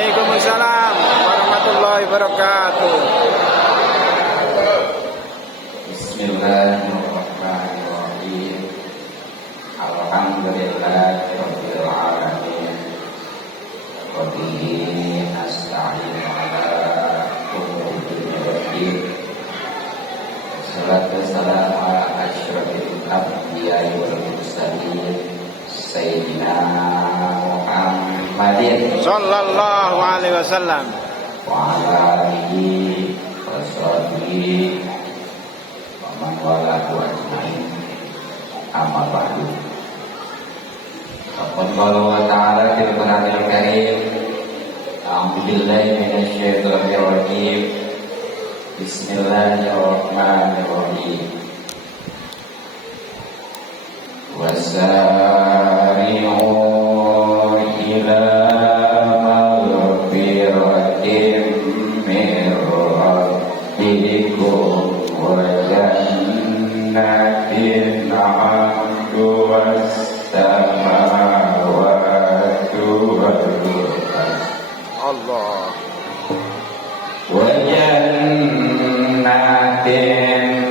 Waalaikumsalam warahmatullahi wabarakatuh. Bismillahirrahmanirrahim. Alhamdulillahirabbil alamin. Wa bihi nasta'in ala umuri dunya waddin. Wassalatu wassalamu ala asyrofil anbiya'i wal mursalin sayyidina Muhammadin Sallallahu alaihi wasallam wa ala alihi wa sahbihi wa man walahu ajmain. Amma ba'du. Qala Allah ta'ala fil Qur'anil Karim. A'udzu billahi minasyaitonir rajim. Bismillahirrahmanirrahim. Wasari'u ila maghfiratin min rabbikum wa jannatin 'arduhas samawati wal ardu Allah. wa jannatin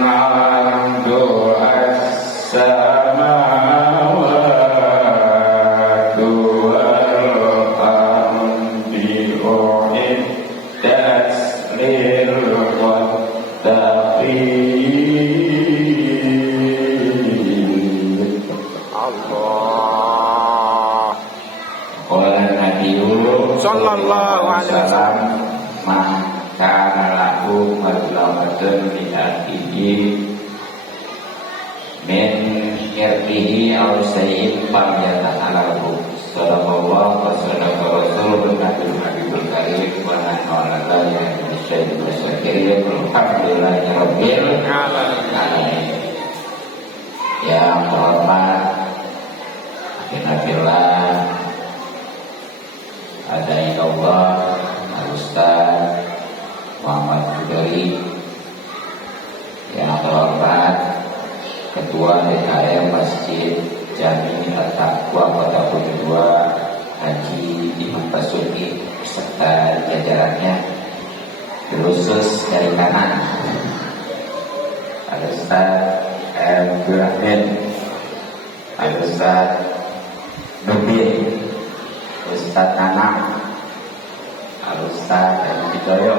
'arduhas samawati wal ardi uiddat lil muttaqin. Allah. Qala Nabiyyu Sallallahu alaihi wasallam maka lahu madlamatun min akhihi min irtihi aw sayyid falyata'alahu. Sallallahu wa sallama rasulun nabiyul karim wa nahnu ala dzalika minasyaitonir rajim. Alhamdulillahi rabbil alamin. Yang terhormat Nabiullah Adai Allah Al-Ustaz Muhammad Budari, yang terhormat Ketua DKM Masjid Jami At-Taqwa Kota Bumi 2 Haji Imam Basuki beserta jajarannya, khusus dari kanan ada Ustaz Ibrahim, ada Ustaz Nubin, Ustaz Nanang, Ustaz Bidoyo,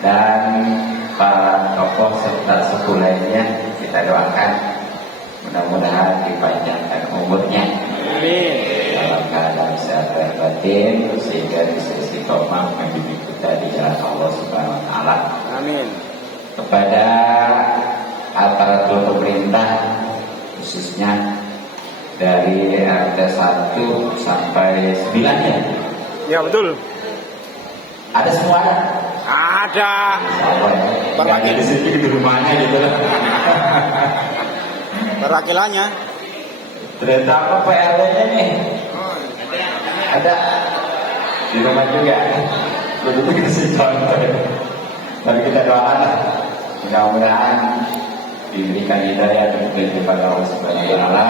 dan para tokoh serta sepuh lainnya. Kita doakan mudah-mudahan dipanjangkan umurnya, Amin. dalam keadaan sehat dan batin, sehingga bisa istiqomah mendidik kita di jalan Allah Subhanahu wa Ta'ala. Amin. Kepada aparatur pemerintah, khususnya dari RT 1 sampai 9 ya? Ya betul. Ada semua ada? Ada. Berarti di sini di rumahnya gitu lah. Perwakilannya. Ternyata apa PRT-nya nih? Ada di rumah juga. Jadi kita kasih contoh. Tapi kita doakan lah, mudah-mudahan diberikan hidayah dan petunjuk kepada Allah Subhanahu wa Ta'ala,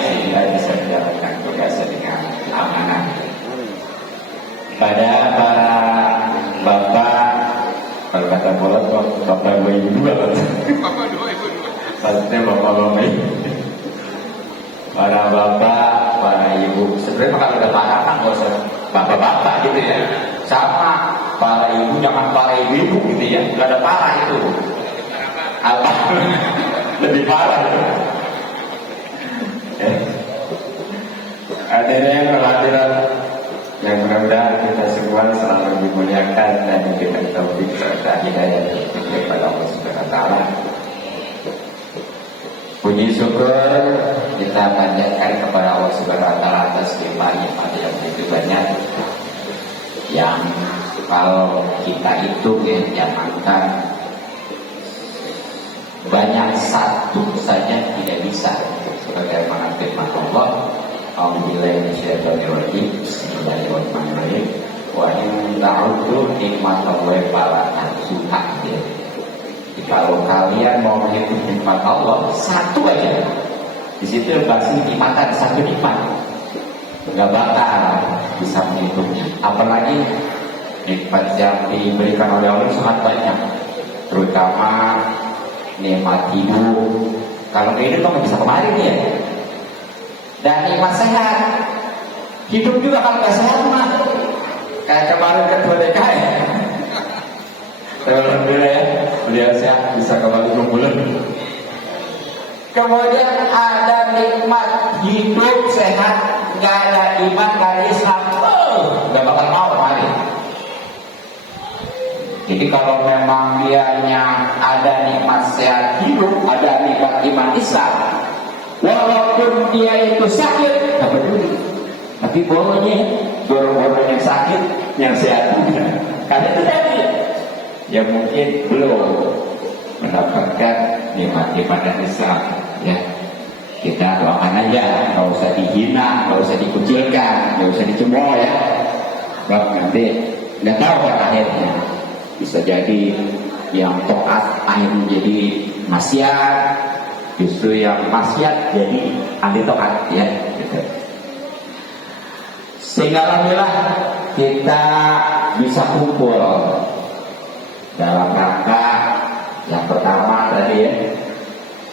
sehingga bisa menjalankan tugasnya dengan amanah. Pada para bapak, kalau kata bolot, bapak ibu dua, maksudnya bapak ibu, para bapak, para ibu. Sebenarnya kalau udah parah kan nggak usah bapak-bapak gitu ya, sama para ibu, jangan para ibu gitu ya, nggak ada parah itu. Apa lebih parah itu. Hadirin kehadiran yang mudah-mudahan kita semua selalu dimuliakan dan diberikan taufik serta hidayah dan petunjuk pada Allah Subhanahu wa Ta'ala. Puji syukur kita panjatkan kepada Allah Subhanahu wa Ta'ala atas nikmat yang begitu banyak, yang kalau kita hitung ya, jangankan banyak, satu saja tidak bisa. Sebagaimana firman Allah, A'udzubillahi minasyaitonir rajim. Bismillahirrahmanirrahim. Wa in ta'uddu nikmatallahi fala tuhsuha. Kalau kalian mau menghitung nikmat Allah, satu aja. Di situ bahasa nikmatan, satu nikmat. nggak bakal bisa menghitung. Apalagi nikmat yang diberikan oleh Allah sangat banyak, terutama nikmat hidup. Kalau hidup kan nggak bisa kemarin ya. Dan nikmat sehat, hidup juga kalau nggak sehat mah kayak kemarin ketua DKI. Alhamdulillah ya, beliau sehat bisa kembali kumpulan. Kemudian ada nikmat hidup sehat, nggak ada iman, nggak ada Islam, nggak bakal mau kemarin. Jadi kalau memang dianya ada nikmat sehat hidup, ada nikmat iman Islam, walaupun dia itu sakit, tak peduli. Tapi boro-boro yang sakit, yang sehat juga. Karena itu tadi, ya mungkin belum mendapatkan nikmat ibadah Islam. Ya, kita doakan aja, nggak usah dihina, nggak usah dikucilkan, nggak usah dicemooh ya. Sebab nanti nggak tahu kan akhirnya. Bisa jadi yang taat akhirnya jadi maksiat, justru yang maksiat jadi anti taat ya. Gitu. Sehingga alhamdulillah kita bisa kumpul dalam rangka yang pertama tadi ya,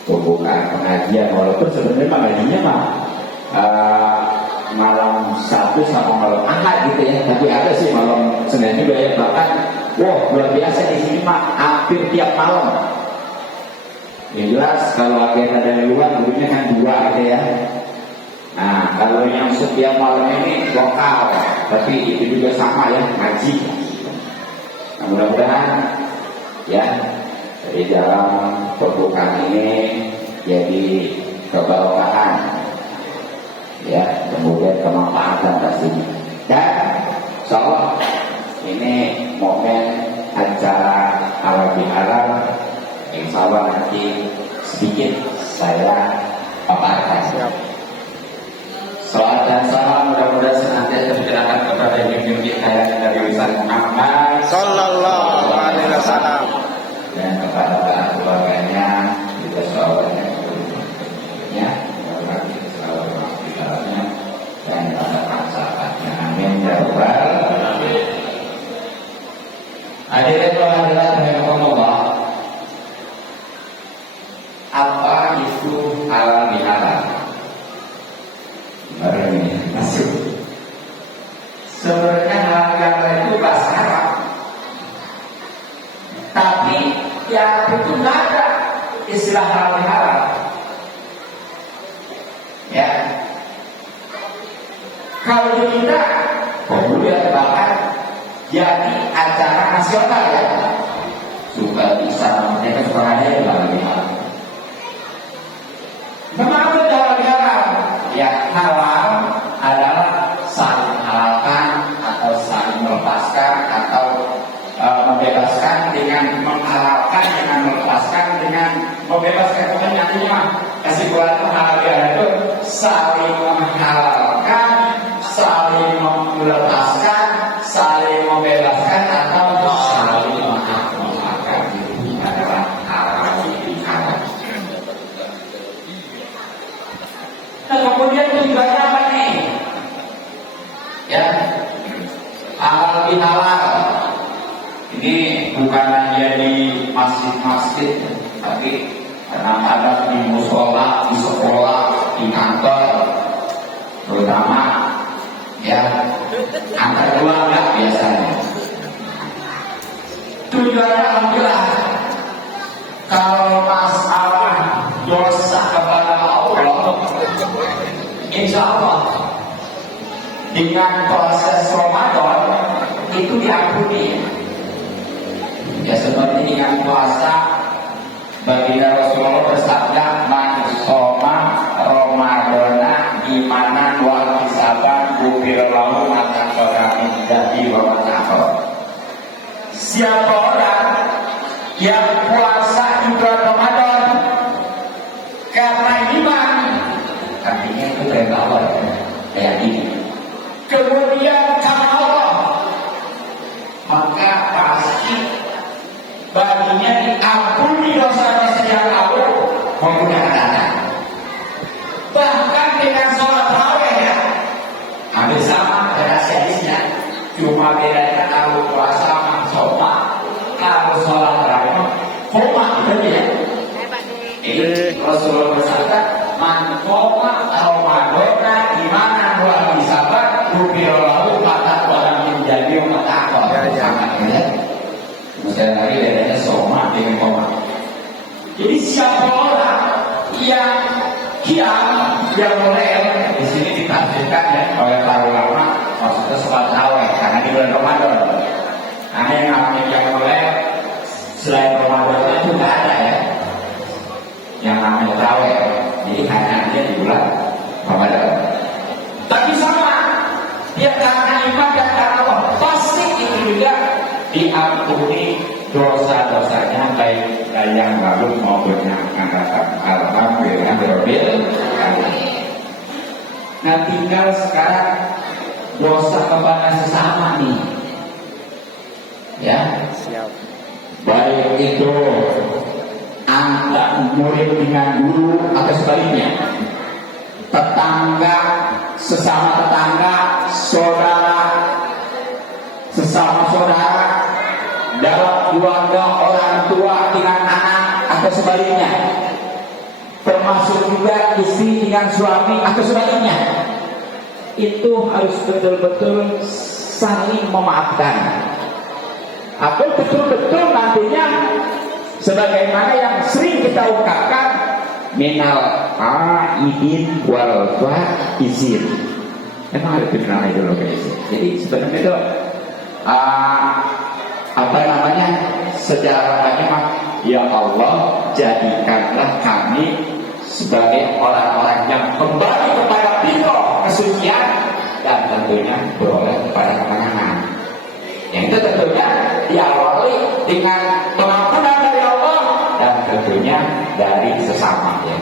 pembukaan pengajian. Walaupun sebenarnya pengajiannya malam Sabtu sama malam Ahad gitu ya, tapi ada sih malam Senin juga ya. Bahkan luar biasa di sini mah hampir tiap malam. Yang jelas kalau agenda dari luar gurunya kan 2 gitu ya. Nah kalau yang setiap malam ini lokal, tapi itu juga sama ya, ngaji. Nah, mudah-mudahan ya dari dalam pembukaan ini jadi keberkahan ya, kemudian kemanfaatan pastinya. Dan insyaallah ini momen acara halal bihalal, insyaallah nanti sedikit saya paparkan. Salawat dan salam mudah-mudahan senantiasa tercurahkan kepada junjungan kita yang Nabi Muhammad Sallallahu alaihi wasallam dan kepada keluarganya, juga sahabatnya, ya, dan pada sahabatnya. Amin ya rabbal alamin. Hadirin rahimakumullah. Apa itu halal bihalal? Baru ini masuk. Sebenarnya halal bihalal itu bahasa Arab, tapi ya itu nggak ada istilah halal bihalal. Ya, kalau di kita populer bahkan jadi acara nasional ya, suka bisa mereka suka ada yang halal bihalal. Memang betul halal bihalal. Ya, halal adalah saling halalkan atau saling melepaskan atau membebaskan dengan menghalalkan, dengan melepaskan, dengan membebaskan. Pokoknya artinya kesimpulan halal bihalal itu saling menghalalkan, saling melepaskan, saling membebaskan atau saling menghalalkan. Ini adalah halal bihalal. Nah, kemudian tujuannya apa nih? Ya, halal bihalal ini bukan hanya di masjid-masjid, tapi kadang-kadang di musola, di sekolah, di kantor, terutama ya antar keluarga biasanya. Tujuannya alhamdulillah kalau masalah dosa kepada Allah, insya Allah dengan proses Ramadan itu diampuni. Ya seperti dengan puasa, baginda Rasulullah bersabda, "Man shoma Ramadana imanan wa ihtisaban ghufira lahu ma taqaddama min dhanbihi wa ma ta'akhkhara." Siapa orang yang puasa di bulan Ramadan karena iman, artinya itu perintah Allah kayak ini. Kemudian karena Allah, maka pasti baginya diampuni dosa-dosa yang lalu menggunakan dana. Bahkan dengan sholat tarawih ya, barangkali bedanya soma dengan koma. Jadi siapa orang yang yang mulai di sini ditafsirkan ya oleh para ulama maksudnya sholat tarawih karena di bulan Ramadan. Karena yang namanya yang mulai selain Ramadan itu nggak ada ya yang namanya tarawih. Jadi hanya dia di bulan Ramadan. Tapi sama dia karena iman dan karena Allah pasti itu juga diampuni dosa-dosanya baik yang lalu maupun yang akan datang. Alhamdulillah. Nah tinggal sekarang dosa kepada sesama nih, ya. Siap. Baik itu anak murid dengan guru atau sebaliknya, tetangga sesama tetangga, saudara sesama saudara, dalam keluarga orang tua dengan anak atau sebaliknya, termasuk juga istri dengan suami atau sebaliknya, itu harus betul-betul saling memaafkan atau betul-betul nantinya sebagaimana yang sering kita ungkapkan minal aidin wal faizin. Memang ada kenal itu loh guys. Jadi sebenarnya itu apa namanya sejarah banyak ya Allah jadikanlah kami sebagai orang-orang yang kembali kepada biro kesucian dan tentunya beroleh kepada kemenangan. Yang itu tentunya diawali dengan pengampunan dari Allah dan tentunya dari sesama ya.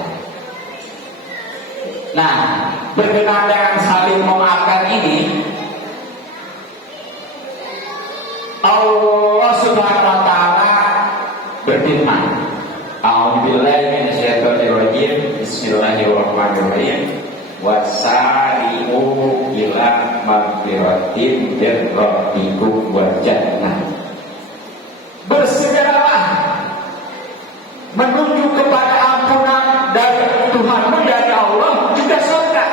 Nah, berkenaan dengan saling memaafkan ini, Allah Subhanahu wa taala berfirman, A'udzubillahi minasyaitonirrajim. Bismillahirrahmanirrahim. Wasari'u ila magfiratin min rabbikum wa jannah. Bersegeralah menuju kepada ampunan dari Tuhanmu dari Allah juga surga.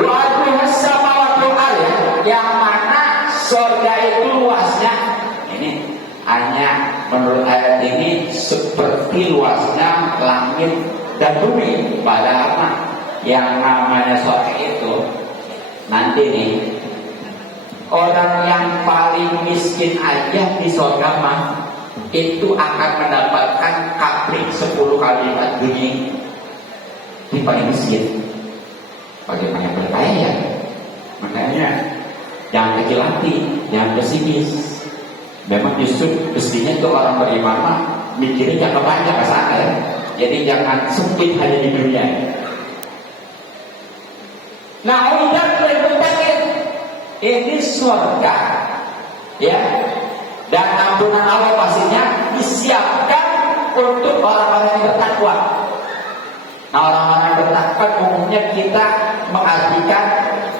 Wa'adluhas samawati wal ardh, yang mana surga itu luasnya ini hanya menurut ayat ini seperti luasnya langit dan bumi. Padahal yang namanya surga itu nanti nih orang yang paling miskin aja di surga mah itu akan mendapatkan kapling 10 kali lipat dunia di paling miskin. Bagaimana berkaya ya? Makanya jangan kecil hati, jangan pesimis. Memang justru mestinya tuh orang beriman mah mikirnya jangka panjang ke sana ya. Jadi jangan sempit hanya di dunia. Nah, ini surga, ya. Dan ampunan Allah pastinya disiapkan untuk orang-orang yang bertakwa. Nah, orang-orang yang bertakwa umumnya kita mengartikan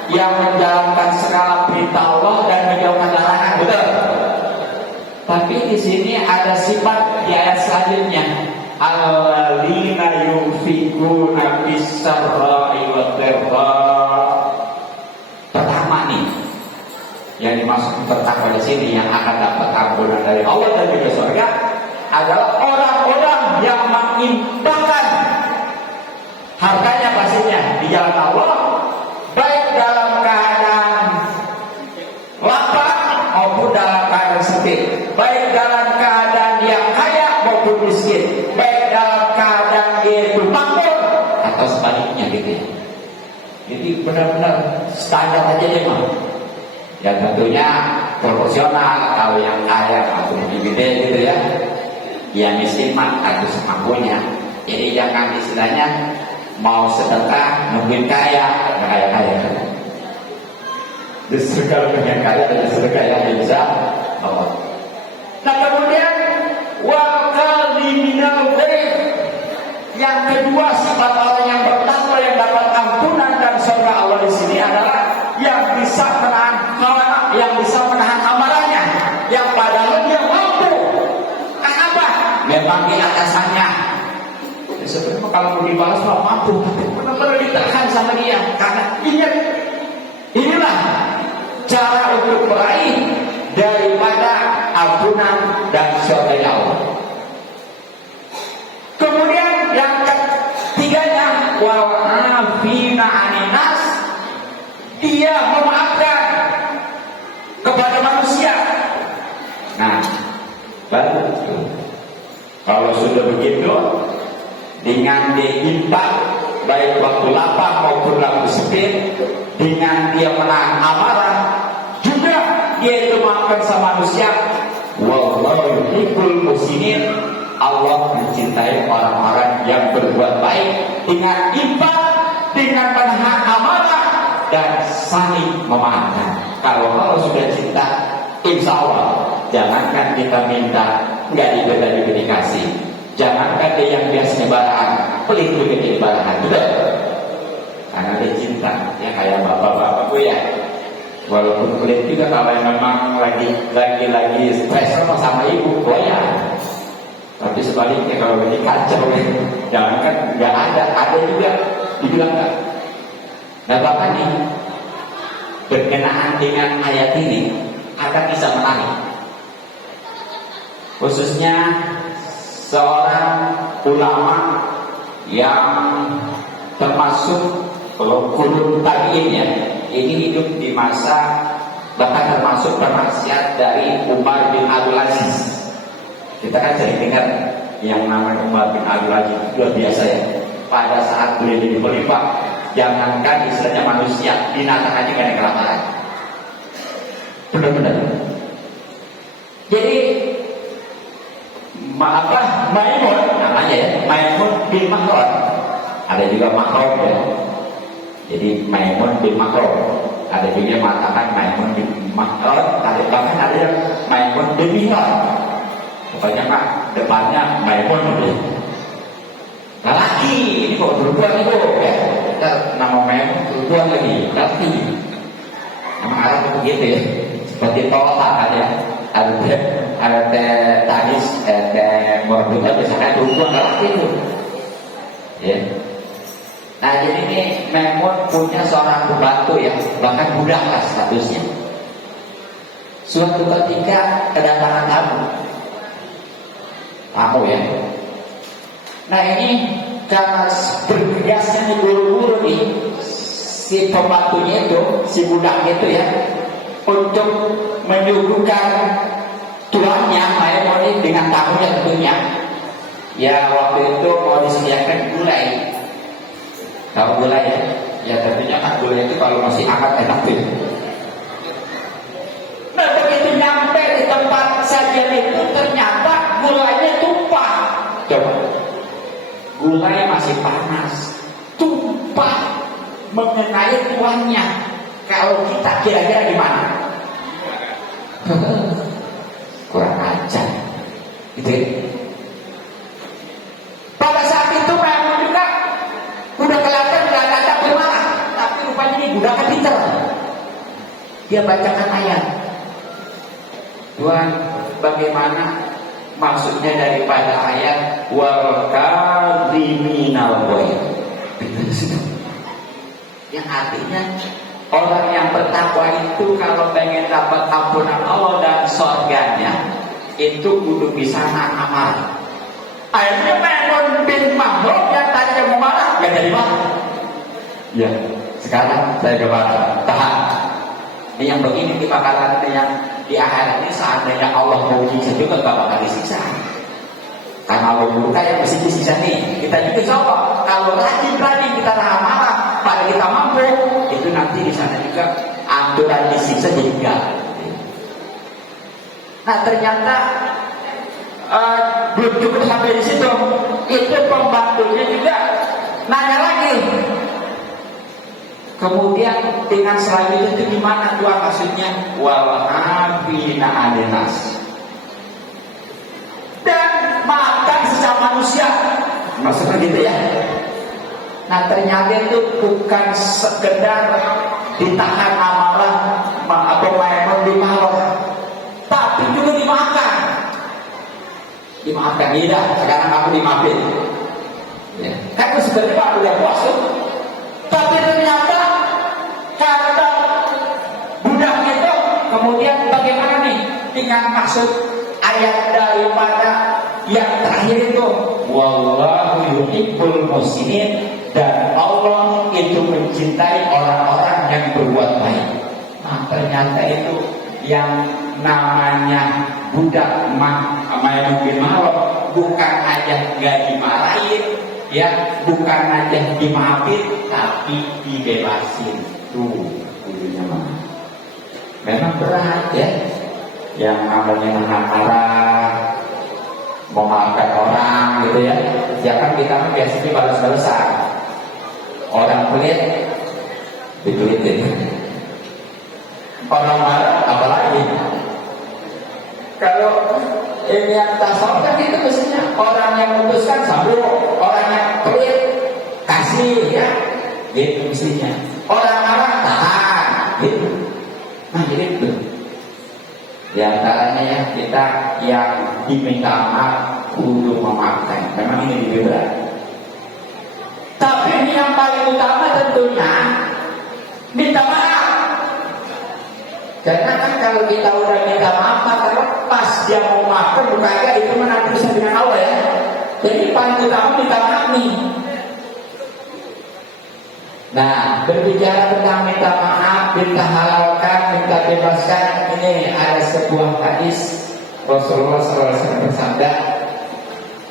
yang menjalankan segala perintah Allah dan menjauhkan larangan, betul? Tapi di sini ada sifat di ayat selanjutnya, alladzina yunfiquna fis-sarra'i wad-dharra. Pertama nih, yang dimaksud bertakwa di sini yang akan dapat ampunan dari Allah dan juga surga adalah orang-orang yang menginfakkan hartanya pastinya di jalan Allah, baik dalam keadaan lapar maupun dalam keadaan sempit, baik dalam keadaan yang kaya maupun miskin, baik dalam keadaan dia itu makmur atau sebaliknya gitu ya. Jadi benar-benar standar aja dia mah. Ya tentunya proporsional, kalau yang kaya atau lebih gede gitu ya. Yang miskin mah harus semampunya. Jadi jangan istilahnya mau sedekah nungguin kaya, kaya-kaya. Justru kalau pengen kaya dan sedekah yang bisa Allah. Nah kemudian wal qadhiminal ghaib, yang kedua sifat orang yang bertakwa yang dapat ampunan dan surga Allah di sini adalah yang bisa menahan hawa, yang bisa menahan amarahnya, yang padahal dia mampu. Kenapa? Memang di atasannya. Sebenarnya kalau mau dibalas mau mampu, benar-benar ditahan sama dia. Karena ingat, inilah cara untuk meraih daripada ampunan dan surga Allah. Kemudian yang ketiganya, wa afina aninas, dia memaafkan kepada manusia. Nah, baru kalau sudah begitu, dengan diimbang baik waktu lapang maupun waktu sempit, dengan dia menahan amarah, juga dia itu maafkan sama manusia. Wallahu yuhibbul muhsinin. Allah mencintai orang-orang yang berbuat baik dengan imbang, dengan menahan amarah dan saling memaafkan. Kalau sudah cinta, insya Allah jangankan kita minta nggak dikasih. Jangankan dia yang biasanya barahan, pelit juga jadi barahan juga. Karena dia cinta, ya kayak bapak-bapakku ya. Walaupun pelit juga kalau memang lagi stres sama ibu, goyah. Tapi sebaliknya kalau ini kacau ya, jangankan nggak ada juga dibilang nggak. Nah bapak nih berkenaan dengan ayat ini akan bisa menarik, khususnya seorang ulama yang termasuk kurun tabi'in ya, ini hidup di masa bahkan termasuk penasihat dari Umar bin Abdul Aziz. Kita kan sering dengar yang namanya Umar bin Abdul Aziz, luar biasa ya. Pada saat beliau jadi khalifah, jangankan istilahnya manusia, binatang aja gak ada kelaparan. Benar-benar. Jadi Maimun namanya ya, Maimun bin Makron. Ada juga Makron ya. Jadi Maimun bin Makron. Ada juga yang mengatakan Maimun bin Makron. Bahkan ada yang Maimun bin Mihran. Pokoknya Pak, depannya Maimun gitu. Nah lagi, ini kok perempuan itu ya. Nama Maimun perempuan lagi, laki. Nama Arab itu begitu ya. Seperti Toha kan ya. Ada tadis, morduka biasanya perempuan laki itu. Ya. Nah jadi ini Maimun punya seorang pembantu ya, bahkan budak lah statusnya. Suatu ketika kedatangan tamu ya. Nah ini karena bergegasnya nih buru-buru nih si pembantunya itu, si budaknya itu ya, untuk menyuguhkan tuannya Maimun dengan tamunya tentunya. Ya waktu itu mau disediakan gulai. Tahu gulai ya? Ya tentunya kan gulai itu kalau masih hangat enak tuh. Nah begitu nyampe di tempat sajian itu ternyata gulainya tumpah. Coba, gulai masih panas, tumpah mengenai tuannya. Kalau kita kira-kira gimana? Kurang ajar, gitu ya. Pada saat itu Maimun juga udah kelihatan nggak ada bermarah, tapi rupanya ini budak pintar. Dia bacakan ayat. Tuhan, bagaimana maksudnya daripada ayat wal kadhiminal ghaidh? Yang artinya orang yang bertakwa itu kalau pengen dapat ampunan Allah dan surganya itu kudu bisa nahan amarah. Akhirnya Maimun bin Makron yang tadinya mau marah gak jadi marah. Ya, sekarang saya coba tahan. Ini yang begini di bakalan yang di akhirat ini seandainya Allah mau disiksa juga gak bakal disiksa. Karena Allah murka yang mesti disiksa nih. Kita juga coba kalau rajin kita nahan marah, pada kita mampu, itu nanti di sana juga aturan disiksa jadi enggak. Nah ternyata belum cukup sampai di situ. Itu pembantunya juga nanya lagi. Kemudian dengan selanjutnya itu gimana Tuhan maksudnya? Walafina adenas. Dan maafkan sesama manusia. Maksudnya gitu ya. Nah ternyata itu bukan sekedar ditahan amarah atau Maimun dimaafkan, tapi juga dimaafkan. Dimaafkan, tidak. Sekarang aku dimaafin. Ya. Kan itu sebenarnya Pak udah puas tuh. Tapi ternyata kata budak itu kemudian bagaimana nih? dengan maksud ayat daripada yang terakhir itu, wallahu yuhibbul muhsinin, dan Allah itu mencintai orang-orang yang berbuat baik. Nah, ternyata itu yang namanya budak mungkin malam bukan aja nggak dimarahin, ya, bukan aja dimaafin, tapi dibebasin. Tuh kudunya mah memang berat ya, yang namanya nahan marah, memaafkan orang gitu ya. Ya kan kita kan biasanya balas-balasan. Orang pelit dipelitin, orang marah apalagi. Kalau ini yang tasawuf kan itu mestinya orang yang memutuskan sambung, orang yang pelit kasih, ya, gitu mestinya. Orang marah tahan, gitu. Nah jadi itu. Di antaranya ya kita yang diminta maaf kudu memaafkan. Memang ini lebih berat. Tapi ini yang paling utama tentunya minta maaf. Karena kan kalau kita udah minta maaf, maka pas dia mau maafkan bukannya itu menantu dengan Allah ya. Jadi paling utama minta maaf nih. Nah, berbicara tentang minta maaf, minta halalkan, minta bebaskan, ini ada sebuah hadis Rasulullah SAW bersabda,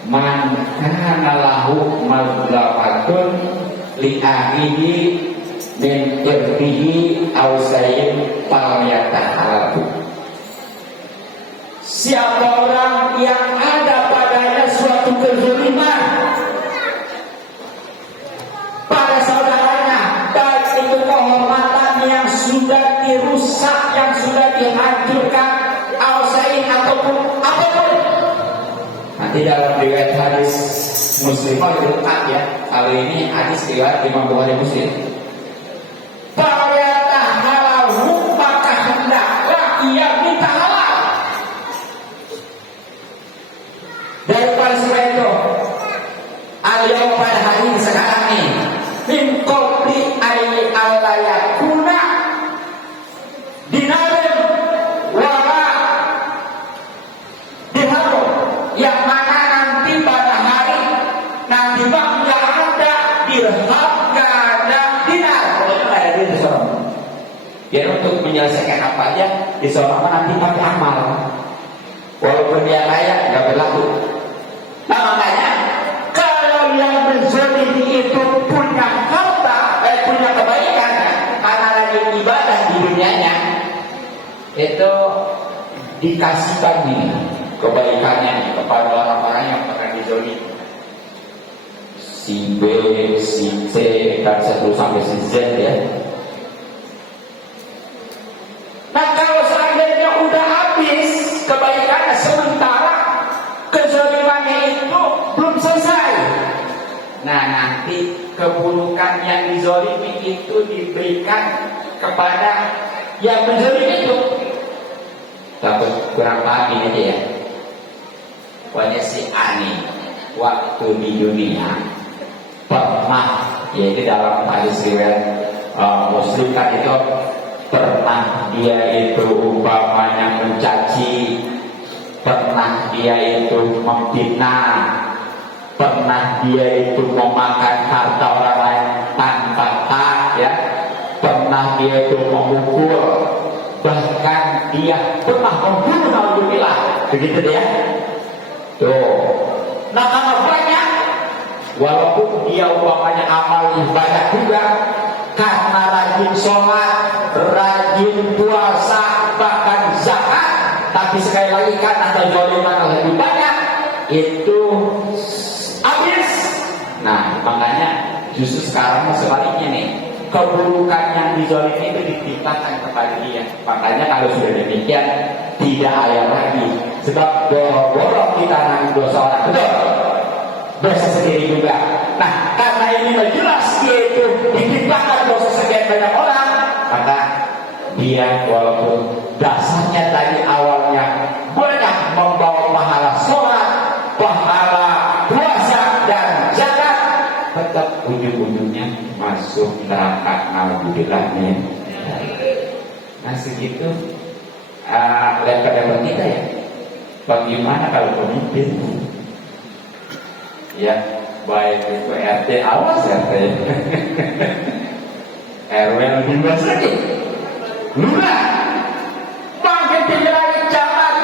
man kana lahu mazlamatun li akhihi min irdihi aw sayyid falyatahalhu. Siapa orang yang ada padanya suatu kezaliman pada saudaranya, baik itu kehormatan yang sudah dirusak, yang sudah dihancurkan, aw sayyid ataupun apapun. Nanti dalam riwayat hadis Muslim itu ya, kali ini hadis riwayat Imam Bukhari Muslim. Falyatahalhu, maka hendaklah ia minta halal. Daripada surah itu, al-yawma pada hari ini sekarang nih, min qabli ay allayakuna dinarin wala diharum, yang mana nanti pada hari nanti bang gak ada dirham, gak ada dinar, pokoknya gak ada duit disorong. Biar untuk menyelesaikan apa aja disorong nanti pakai amal, walaupun dia kaya gak berlaku. Nah makanya kalau yang berzalimi itu punya harta, punya kebaikan, karena lagi ibadah di dunianya, itu dikasihkan nih kebaikannya kepada orang-orang yang pernah dizalimi. Si B, si C, dan satu sampai si Z ya. Nah kalau seandainya udah habis kebaikannya, sementara kezalimannya itu belum selesai, nah nanti keburukan yang dizalimi itu diberikan kepada yang menzalimi itu. Takut kurang paham ini aja ya. Pokoknya si Ani waktu di dunia pernah, yaitu dalam hadis riwayat Muslim kan itu, pernah dia itu umpamanya mencaci, pernah dia itu memfitnah, pernah dia itu memakan harta orang lain tanpa hak ya, pernah dia itu memukul, bahkan dia pernah membunuh, alhamdulillah, begitu dia. Tuh. Nah karena banyak, walaupun dia umpamanya amal ibadah juga, karena rajin sholat, rajin puasa, bahkan zakat, tapi sekali lagi karena kezaliman lebih banyak, itu habis. Nah makanya justru sekarang sebaliknya nih, keburukan yang dizalimi itu ditimpakan kepada dia. Makanya kalau sudah demikian, tidak ayat lagi, sebab borong kita nanggung dosa orang, betul, dosa sendiri juga. Nah karena ini jelas dia itu ditimpakan dosa sekian banyak orang, maka dia walaupun dasarnya tadi awalnya banyak membawa pahala sholat, pahala puasa dan zakat, tetap ujung-ujungnya masuk neraka, naudzubillah. Nah segitu level kita ya. Bagaimana kalau pemimpin? Ya, baik itu RT, awas RT. RW lebih luas lagi. Lurah, pemimpin wilayah, camat,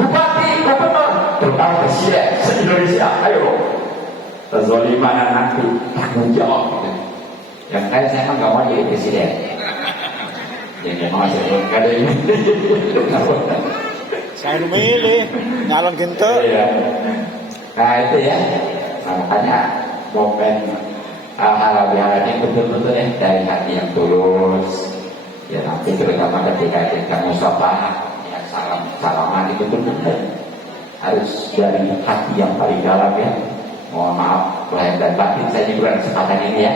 bupati, gubernur, terutama presiden se-Indonesia. Ayo, kezaliman nanti tanggung jawab. Yang saya emang gak mau jadi presiden. Yang emang saya belum ada ini. Saya milih nyalon gitu. Iya. Nah itu ya. Nah, makanya momen hal-hal ini betul-betul ya dari hati yang tulus. Ya nanti terutama ketika kita musafah, ya salaman itu benar-benar harus dari hati yang paling dalam ya. Mohon maaf lahir dan batin saya juga kesempatan ini ya.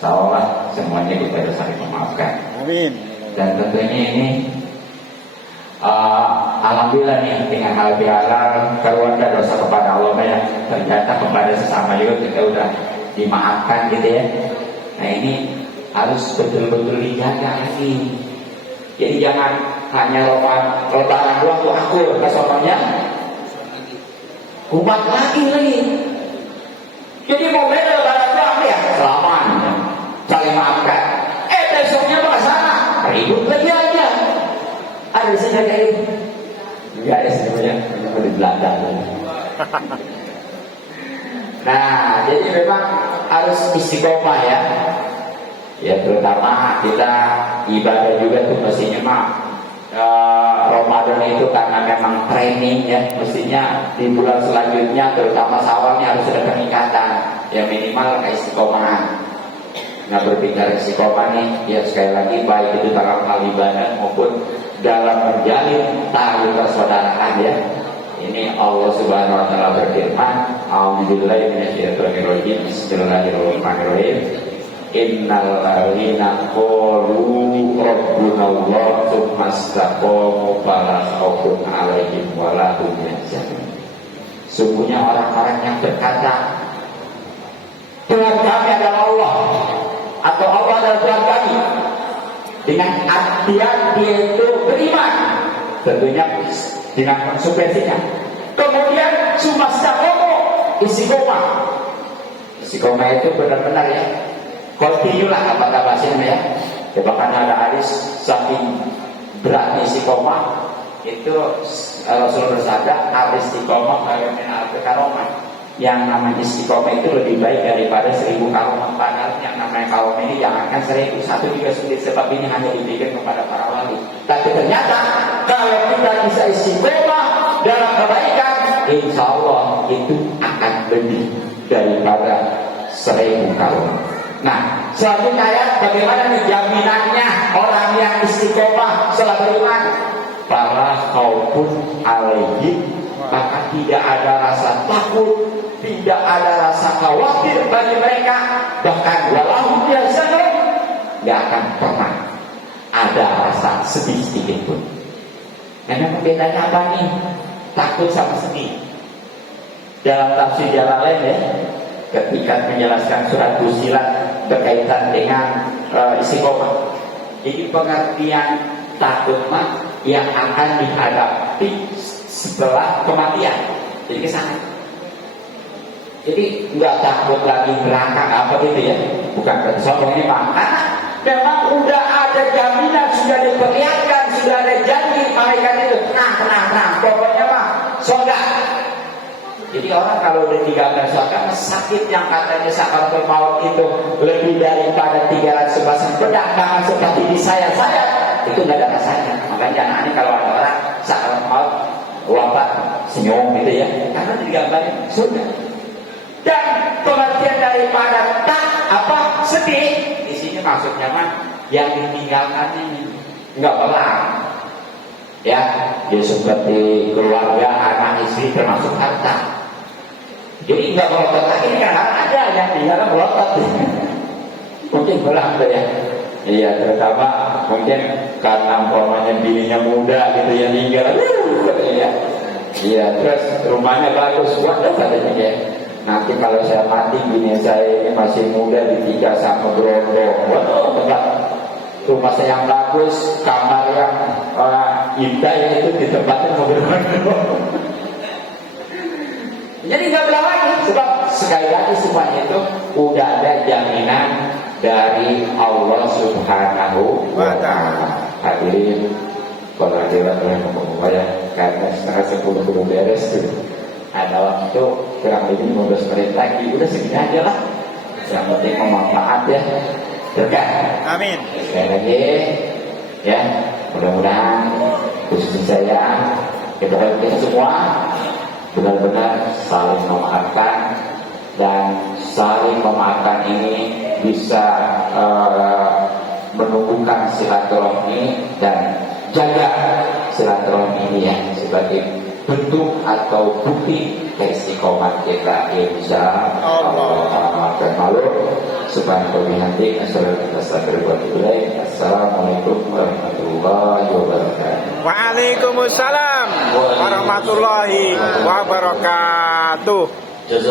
Insyaallah semuanya kita bisa saling memaafkan. Amin. Dan tentunya ini alhamdulillah nih dengan hal bihalal keluarga dosa kepada Allah ya, ternyata kepada sesama juga kita udah dimaafkan gitu ya. Nah ini harus betul-betul dijaga lagi. Jadi jangan hanya lebaran doang tuh aku kesononya umat lagi. Jadi momen lebaran doang ya selamat saling maafkan. Besoknya sana ribut lagi aja. Ada di sini kayak ini. Enggak ada sebenarnya, hanya di Belanda. Nah, jadi memang harus istiqomah ya. Ya terutama kita ibadah juga tuh mestinya mah Ramadan itu karena memang training ya, mestinya di bulan selanjutnya terutama Syawalnya harus ada peningkatan. Ya minimal kayak istiqomah. Nah berbicara istiqomah nih, ya sekali lagi baik itu dalam hal ibadah maupun dalam menjalin tali persaudaraan ya. Ini Allah Subhanahu wa taala berfirman, A'udzubillahi minasyaitonirrajim. Bismillahirrahmanirrahim. Innal ladzina qalu rabbunallah tsumma istaqamu fala khaufun 'alaihim wa la hum yahzanun. Sungguhnya orang-orang yang berkata Tuhan kami adalah Allah atau Allah adalah Tuhan kami, dengan artian dia itu beriman, tentunya dengan konsekuensinya. Kemudian sumastakomo istiqomah. Istiqomah itu benar-benar ya continue lah kata bahasanya ya. Bahkan ada hadis saking berat istiqomah itu Rasul bersabda al-istiqomah khairun min alfi karomah. Yang namanya istiqomah itu lebih baik daripada 1000 karomah. Padahal yang namanya karomah ini jangankan 1000, satu juga sulit, sebab ini hanya diberikan kepada para wali. Tapi ternyata kalau kita bisa istiqomah dalam kebaikan, insya Allah itu akan lebih daripada 1000 karomah. Nah, selanjutnya ya, bagaimana nih jaminannya orang yang istiqomah setelah beriman? Para khaufun alaihim, maka tidak ada rasa takut, tidak ada rasa khawatir bagi mereka, bahkan walau biasanya tidak akan pernah ada rasa sedih sedikit pun. Karena bedanya apa nih? Takut sama sedih. Dalam tafsir Jalalain ya, ketika menjelaskan surat Fussilat berkaitan dengan istiqomah. Jadi pengertian takut mah yang akan dihadapi setelah kematian. Jadi kesana. Jadi nggak takut lagi neraka apa gitu ya. Bukan sombong ini Pak. Karena memang udah ada jaminan, sudah diperlihatkan, sudah ada janji malaikat itu. Tenang. Pokoknya mah surga. Jadi orang kalau udah 13 surga, sakit yang katanya sakaratul maut itu lebih daripada 311 pedang, bahkan seperti di saya itu nggak ada rasanya. Makanya jangan aneh kalau ada orang sakaratul maut wafat senyum gitu ya, karena digambarin surga. Dan pengertian daripada sedih di sini maksudnya mah yang ditinggalkan ini nggak pelan ya, seperti keluarga, anak, istri termasuk harta. Jadi nggak melotot lagi, karena ada yang tinggal melotot mungkin berat ya. Iya, terutama mungkin karena umpamanya bininya muda gitu yang tinggal iya, terus rumahnya bagus, waduh katanya ya, nanti kalau saya mati bini saya ini masih muda ditinggal sama berondong, waduh berat. rumah saya yang bagus, kamar yang indah, ya itu ditempatin mobil gondol. Jadi nggak bilang lagi, sebab sekali lagi semuanya itu udah ada jaminan dari Allah Subhanahu wa Ta'ala. Hadirin, kalau hadirat yang ya, karena setengah 10 belum beres tuh. Ada waktu kurang lebih 15 menit lagi, udah segini aja lah. Yang penting bermanfaat ya. Berkah. Amin. Sekali lagi, ya, mudah-mudahan khususnya saya, kita semua benar-benar saling memaafkan, dan saling memaafkan ini bisa menumbuhkan silaturahmi dan jaga silaturahmi ini ya sebagai bentuk atau bukti keistiqomahan kita insya Allah. Malu subhanahu wa ta'ala. Assalamualaikum warahmatullahi wabarakatuh. Waalaikumsalam warahmatullahi wabarakatuh.